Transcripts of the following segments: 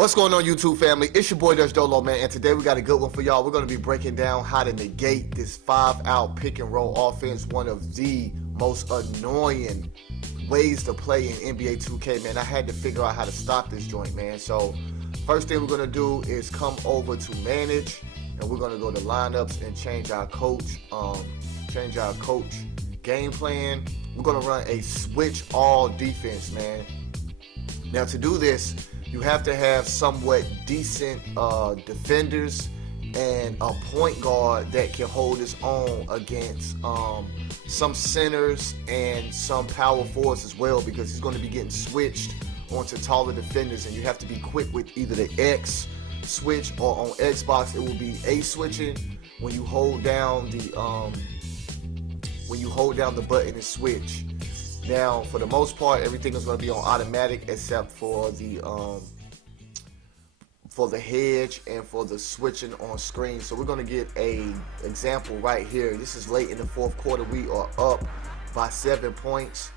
What's going on, YouTube family? It's your boy Dutch Dolo, man, and today we got a good one for y'all. We're going to be breaking down how to negate this 5-out pick and roll offense, one of the most annoying ways to play in NBA 2K, man. I had to figure out how to stop this joint, man. So first thing we're going to do is come over to manage, and we're going to go to lineups and change our coach game plan. We're going to run a switch all defense, man. Now to do this, you have to have somewhat decent defenders and a point guard that can hold his own against some centers and some power forwards as well, because he's going to be getting switched onto taller defenders, and you have to be quick with either the X switch, or on Xbox it will be A switching when you hold down the button and switch. Now, for the most part, everything is going to be on automatic except for the hedge and for the switching on screen. So we're going to get a example right here. This is late in the fourth quarter. We are up by 7 points.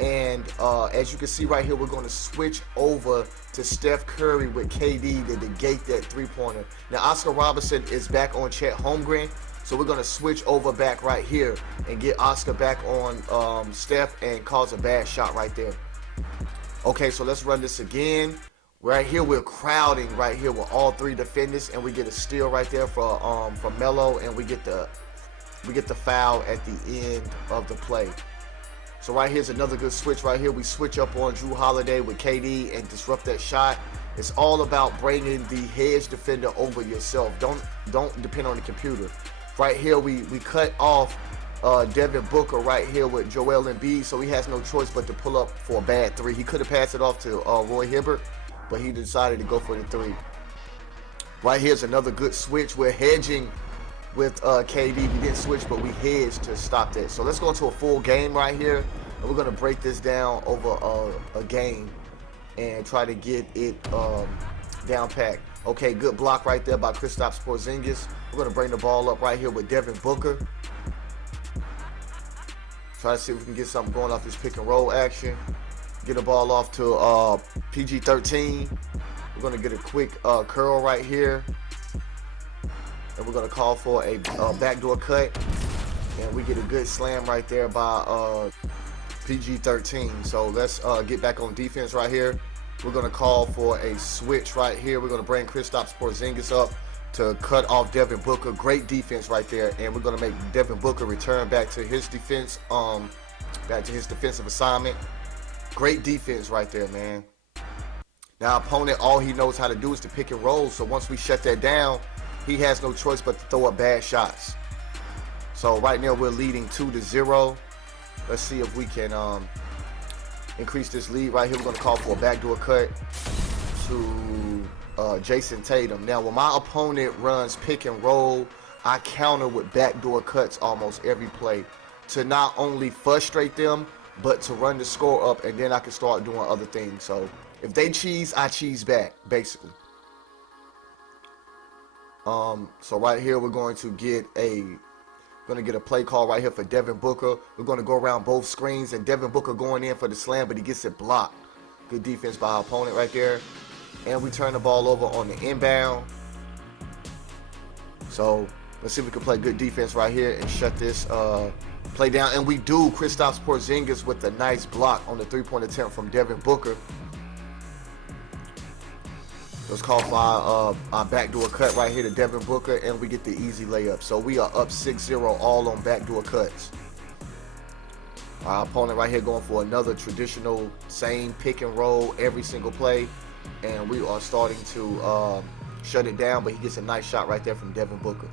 And as you can see right here, we're going to switch over to Steph Curry with KD to negate that three-pointer. Now, Oscar Robertson is back on Chet Holmgren. So we're going to switch over back right here and get Oscar back on Steph and cause a bad shot right there. Okay, so let's run this again. Right here, we're crowding right here with all three defenders, and we get a steal right there for Melo, and we get the foul at the end of the play. So right here's another good switch right here. We switch up on Drew Holiday with KD and disrupt that shot. It's all about bringing the hedge defender over yourself. Don't depend on the computer. Right here, we cut off Devin Booker right here with Joel Embiid, so he has no choice but to pull up for a bad three. He could have passed it off to Roy Hibbert, but he decided to go for the three. Right here's another good switch. We're hedging with KD. We didn't switch, but we hedged to stop that. So let's go into a full game right here, and we're going to break this down over a game and try to get it down packed. Okay, good block right there by Kristaps Porzingis. We're going to bring the ball up right here with Devin Booker. Try to see if we can get something going off this pick and roll action. Get the ball off to PG-13. We're going to get a quick curl right here. And we're going to call for a backdoor cut. And we get a good slam right there by PG-13. So let's get back on defense right here. We're going to call for a switch right here. We're going to bring Kristaps Porzingis up to cut off Devin Booker. Great defense right there. And we're going to make Devin Booker return back to his defense, back to his defensive assignment. Great defense right there, man. Now, opponent, all he knows how to do is to pick and roll. So once we shut that down, he has no choice but to throw up bad shots. So right now we're leading 2-0. Let's see if we can increase this lead right here. We're going to call for a backdoor cut to Jason Tatum. Now, when my opponent runs pick and roll, I counter with backdoor cuts almost every play to not only frustrate them, but to run the score up, and then I can start doing other things. So if they cheese, I cheese back, basically. So right here we're going to get a play call right here for Devin Booker. We're going to go around both screens, and Devin Booker going in for the slam, but he gets it blocked. Good defense by our opponent right there. And we turn the ball over on the inbound. So let's see if we can play good defense right here and shut this play down. And we do. Kristaps Porzingis with a nice block on the three-point attempt from Devin Booker. Let's call for our backdoor cut right here to Devin Booker, and we get the easy layup. So we are up 6-0 all on backdoor cuts. Our opponent right here going for another traditional same pick and roll every single play, and we are starting to shut it down, but he gets a nice shot right there from Devin Booker.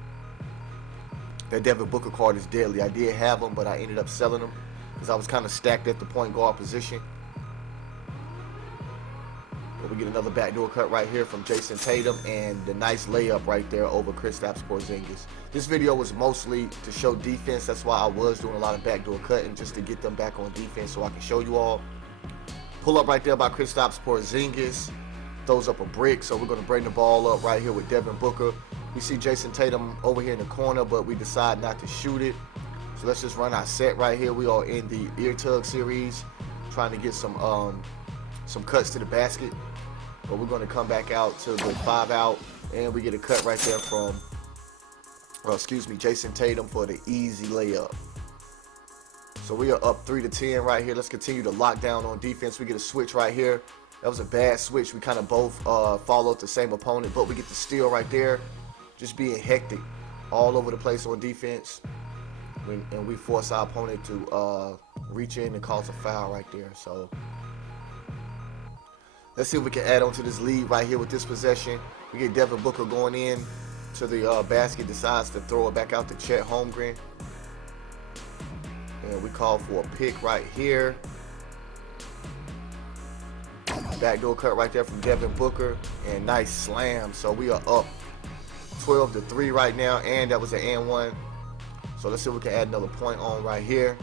That Devin Booker card is deadly. I did have him, but I ended up selling him because I was kind of stacked at the point guard position. But we get another backdoor cut right here from Jason Tatum, and the nice layup right there over Kristaps Porzingis. This video was mostly to show defense. That's why I was doing a lot of backdoor cutting, just to get them back on defense so I can show you all. Pull up right there by Kristaps Porzingis. Throws up a brick, so we're going to bring the ball up right here with Devin Booker. We see Jason Tatum over here in the corner, but we decide not to shoot it. So let's just run our set right here. We are in the ear tug series, trying to get some cuts to the basket. But we're going to come back out to the 5 out, and we get a cut right there from, Jason Tatum for the easy layup. So we are up 3-10 right here. Let's continue to lock down on defense. We get a switch right here. That was a bad switch. We kind of both followed the same opponent, but we get the steal right there. Just being hectic all over the place on defense. And we force our opponent to reach in and cause a foul right there. So let's see if we can add on to this lead right here with this possession. We get Devin Booker going in to the basket, decides to throw it back out to Chet Holmgren. And we call for a pick right here. Backdoor cut right there from Devin Booker. And nice slam. So we are up 12-3 right now. And that was an and one. So let's see if we can add another point on right here.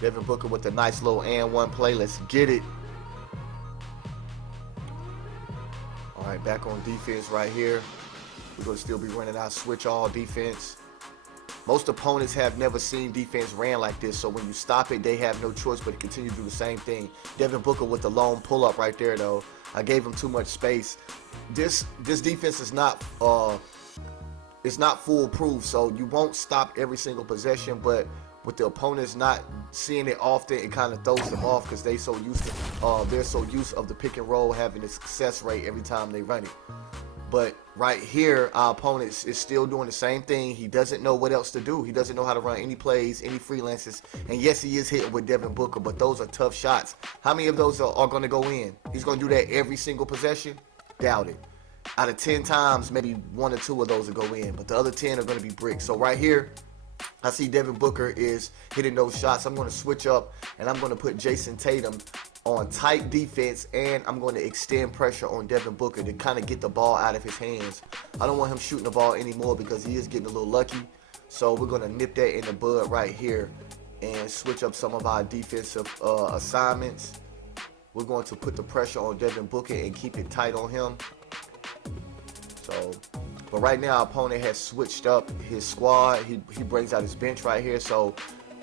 Devin Booker with a nice little and one play. Let's get it. All right, back on defense right here. We're going to still be running our switch all defense. Most opponents have never seen defense ran like this, so when you stop it, they have no choice but to continue to do the same thing. Devin Booker with the long pull-up right there, though. I gave him too much space. This defense is not it's not foolproof, so you won't stop every single possession, but with the opponents not seeing it often, it kind of throws them off because they're so used of the pick and roll having a success rate every time they run it. But right here, our opponent is still doing the same thing. He doesn't know what else to do. He doesn't know how to run any plays, any freelances. And yes, he is hitting with Devin Booker, but those are tough shots. How many of those are going to go in? He's going to do that every single possession? Doubt it. Out of 10 times, maybe 1 or 2 of those will go in, but the other 10 are going to be bricks. So right here, I see Devin Booker is hitting those shots. I'm going to switch up, and I'm going to put Jason Tatum on tight defense, and I'm going to extend pressure on Devin Booker to kind of get the ball out of his hands. I don't want him shooting the ball anymore because he is getting a little lucky. So we're going to nip that in the bud right here and switch up some of our defensive assignments. We're going to put the pressure on Devin Booker and keep it tight on him. So, but right now, our opponent has switched up his squad. He brings out his bench right here. So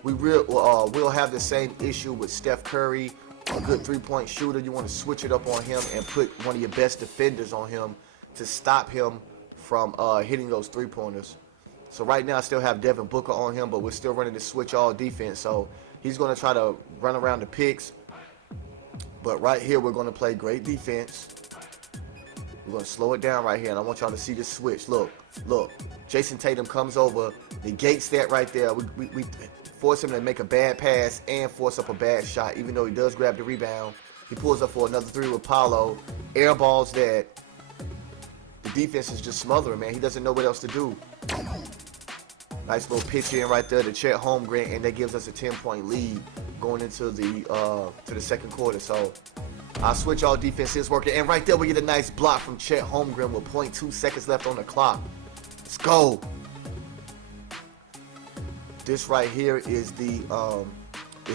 we'll have the same issue with Steph Curry, a good three-point shooter. You want to switch it up on him and put one of your best defenders on him to stop him from hitting those three-pointers. So right now, I still have Devin Booker on him, but we're still running the switch all defense. So he's going to try to run around the picks. But right here, we're going to play great defense. We're going to slow it down right here, and I want y'all to see this switch. Look. Jason Tatum comes over, negates that right there. We force him to make a bad pass and force up a bad shot, even though he does grab the rebound. He pulls up for another three with Paolo. Air balls that. The defense is just smothering, man. He doesn't know what else to do. Nice little pitch in right there to Chet Holmgren, and that gives us a 10-point lead going into the second quarter. So our switch all defense is working, and right there we get a nice block from Chet Holmgren with 0.2 seconds left on the clock. Let's go. This right here is the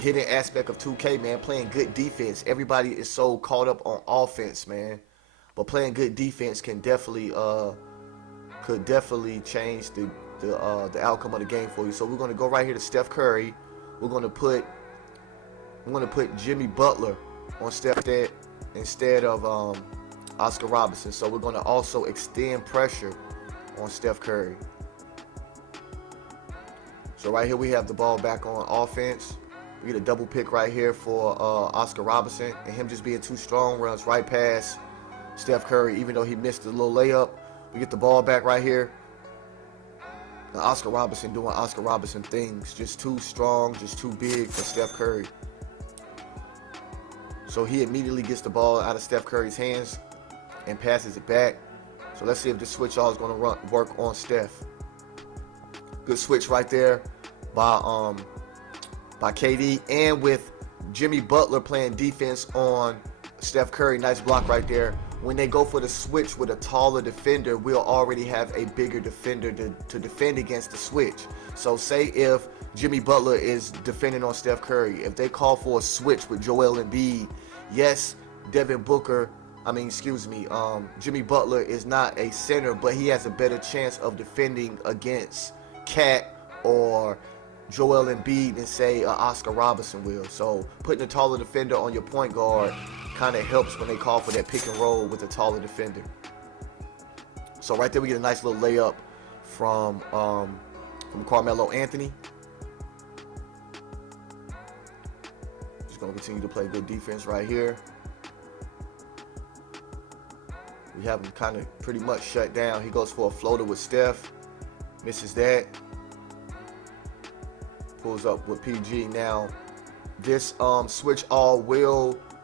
hidden aspect of 2K, man. Playing good defense. Everybody is so caught up on offense, man. But playing good defense can definitely change the outcome of the game for you. So we're going to go right here to Steph Curry. I'm going to put Jimmy Butler on Steph instead of Oscar Robertson. So we're going to also extend pressure on Steph Curry. So right here we have the ball back on offense. We get a double pick right here for Oscar Robertson, and him just being too strong runs right past Steph Curry, even though he missed a little layup. We get the ball back right here. Now Oscar Robertson doing Oscar Robertson things, just too strong, just too big for Steph Curry. So he immediately gets the ball out of Steph Curry's hands and passes it back. So let's see if this switch all is going to work on Steph. Good switch right there by KD, and with Jimmy Butler playing defense on Steph Curry. Nice block right there. When they go for the switch with a taller defender, we'll already have a bigger defender to defend against the switch. So say if Jimmy Butler is defending on Steph Curry, if they call for a switch with Joel Embiid, yes, Jimmy Butler is not a center, but he has a better chance of defending against Cat or Joel Embiid than say Oscar Robertson will. So putting a taller defender on your point guard kind of helps when they call for that pick and roll with a taller defender. So right there we get a nice little layup from Carmelo Anthony. Just gonna continue to play good defense right here. We have him kind of pretty much shut down. He goes for a floater with Steph, misses that. Pulls up with PG. Now this switch all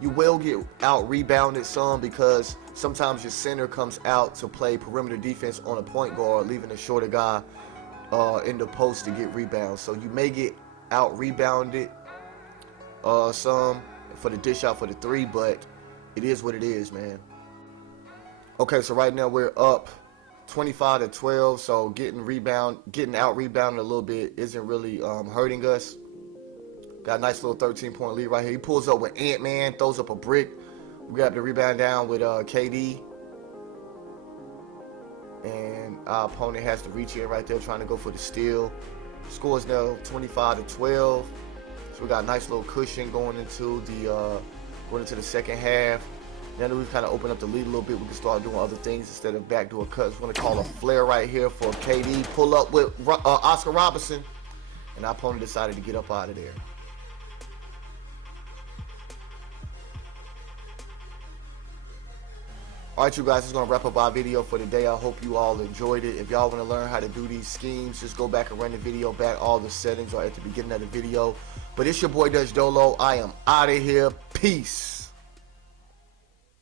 you will get out rebounded some, because sometimes your center comes out to play perimeter defense on a point guard, leaving a shorter guy in the post to get rebounds. So you may get out rebounded some for the dish out for the three, but it is what it is, man. Okay, so right now we're up 25-12, so getting out rebounded a little bit isn't really hurting us. Got a nice little 13-point lead right here. He pulls up with Ant-Man, throws up a brick. We grab the rebound down with KD. And our opponent has to reach in right there, trying to go for the steal. Scores now 25-12. So we got a nice little cushion going into the second half. Now that we've kind of opened up the lead a little bit, we can start doing other things instead of backdoor cuts. We're going to call a flare right here for KD. Pull up with Oscar Robertson. And our opponent decided to get up out of there. Alright, you guys, this is going to wrap up our video for today. I hope you all enjoyed it. If y'all want to learn how to do these schemes, just go back and run the video back. All the settings are at the beginning of the video. But it's your boy Dutch Dolo. I am out of here. Peace.